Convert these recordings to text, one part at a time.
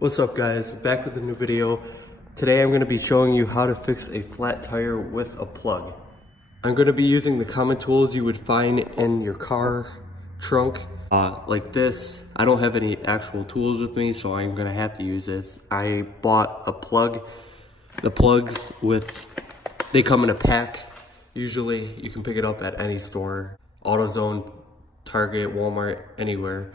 What's up guys, back with a new video. Today I'm going to be showing you how to fix a flat tire with a plug. I'm going to be using the common tools you would find in your car trunk, like this. I don't have any actual tools with me, so I'm going to have to use this. I bought a plug. The plugs they come in a pack. Usually you can pick it up at any store, AutoZone, Target, Walmart, anywhere.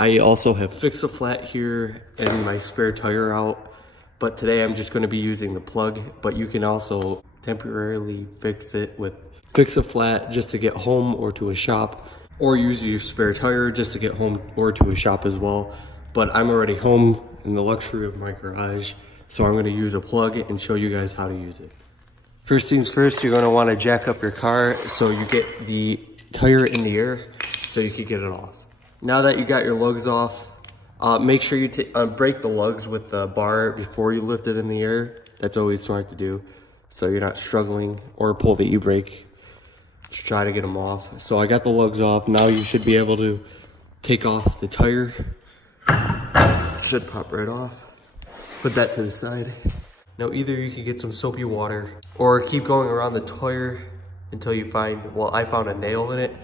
I also have Fix-A-Flat here and my spare tire out, but today I'm just going to be using the plug. But you can also temporarily fix it with Fix-A-Flat just to get home or to a shop, or use your spare tire just to get home or to a shop as well. But I'm already home in the luxury of my garage, so I'm going to use a plug and show you guys how to use it. First things first, you're going to want to jack up your car so you get the tire in the air so you can get it off. Now that you got your lugs off, make sure you break the lugs with the bar before you lift it in the air. That's always smart to do, so you're not struggling, or pull the e-brake to try to get them off. So I got the lugs off. Now you should be able to take off the tire. Should pop right off. Put that to the side. Now either you can get some soapy water or keep going around the tire until you find, well, I found a nail in it.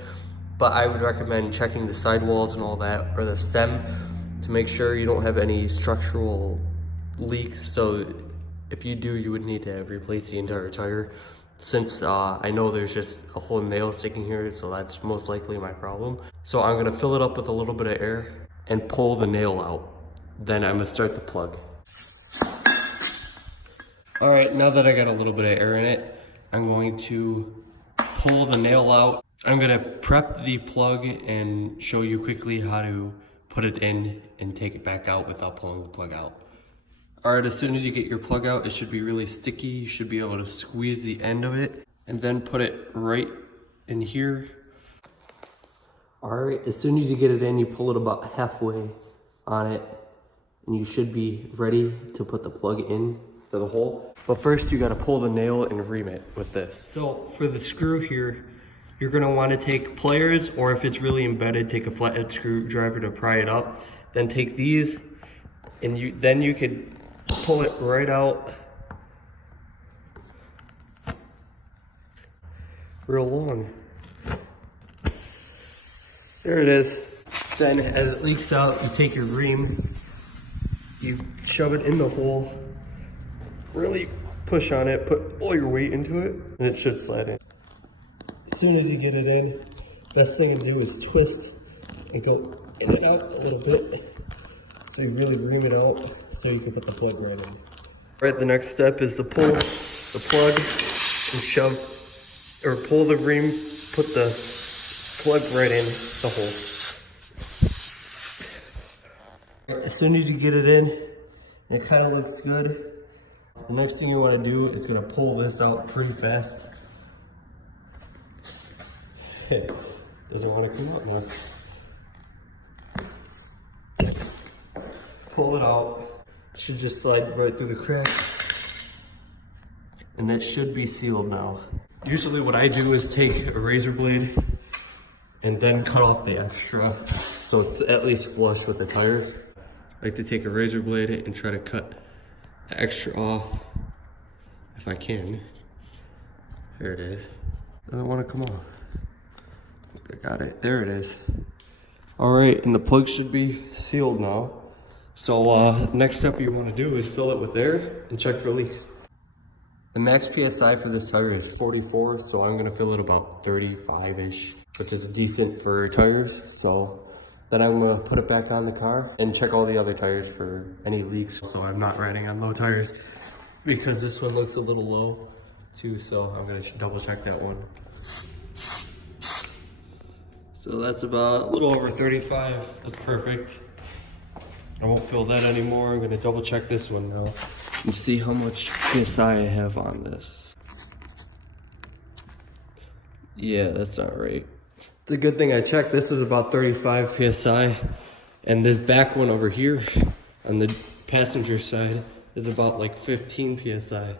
But I would recommend checking the sidewalls and all that, or the stem, to make sure you don't have any structural leaks. So if you do, you would need to replace the entire tire. Since I know there's just a whole nail sticking here, so that's most likely my problem. So I'm gonna fill it up with a little bit of air and pull the nail out. Then I'm gonna start the plug. All right, now that I got a little bit of air in it, I'm going to pull the nail out. I'm gonna prep the plug and show you quickly how to put it in and take it back out without pulling the plug out. All right, as soon as you get your plug out, it should be really sticky. You should be able to squeeze the end of it and then put it right in here. All right, as soon as you get it in, you pull it about halfway on it and you should be ready to put the plug in to the hole. But first you gotta pull the nail and ream it with this. So for the screw here, you're gonna wanna take pliers, or if it's really embedded, take a flathead screwdriver to pry it up. Then take these, and then you can pull it right out real long. There it is. Then as it leaks out, you take your ream, you shove it in the hole, really push on it, put all your weight into it, and it should slide in. As soon as you get it in, best thing to do is twist and go in and out a little bit, so you really ream it out so you can put the plug right in. All right, the next step is to pull the plug and shove, or pull the ream, put the plug right in the hole. As soon as you get it in, and it kind of looks good, the next thing you want to do is going to pull this out pretty fast. Doesn't want to come out more. Pull it out. Should just slide right through the crack. And that should be sealed now. Usually what I do is take a razor blade and then cut off the extra, so it's at least flush with the tire. I like to take a razor blade and try to cut the extra off if I can. There it is. Doesn't want to come off. I got it. There it is. All right, and the plug should be sealed now. So next step you want to do is fill it with air and check for leaks. The max PSI for this tire is 44, so I'm going to fill it about 35-ish, which is decent for tires. So then I'm going to put it back on the car and check all the other tires for any leaks. So I'm not riding on low tires because this one looks a little low too, so I'm going to double check that one. So that's about a little over 35. That's perfect. I won't fill that anymore. I'm gonna double check this one now and see how much PSI I have on this. Yeah, that's not right. It's a good thing I checked. This is about 35 PSI. And this back one over here on the passenger side is about like 15 PSI.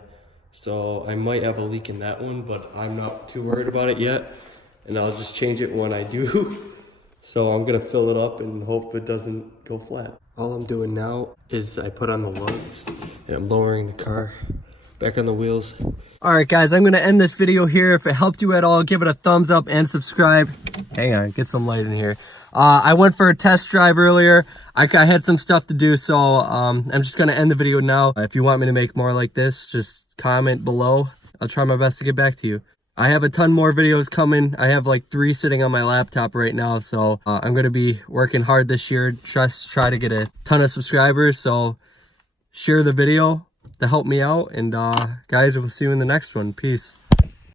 So I might have a leak in that one, but I'm not too worried about it yet. And I'll just change it when I do. So I'm gonna fill it up and hope it doesn't go flat. All I'm doing now is I put on the lugs and I'm lowering the car back on the wheels. All right, guys, I'm gonna end this video here. If it helped you at all, give it a thumbs up and subscribe. Hang on, get some light in here. I went for a test drive earlier. I had some stuff to do, so I'm just gonna end the video now. If you want me to make more like this, just comment below. I'll try my best to get back to you. I have a ton more videos coming. I have like 3 sitting on my laptop right now, so I'm gonna be working hard this year. Just try to get a ton of subscribers, so share the video to help me out. And guys, we'll see you in the next one. Peace.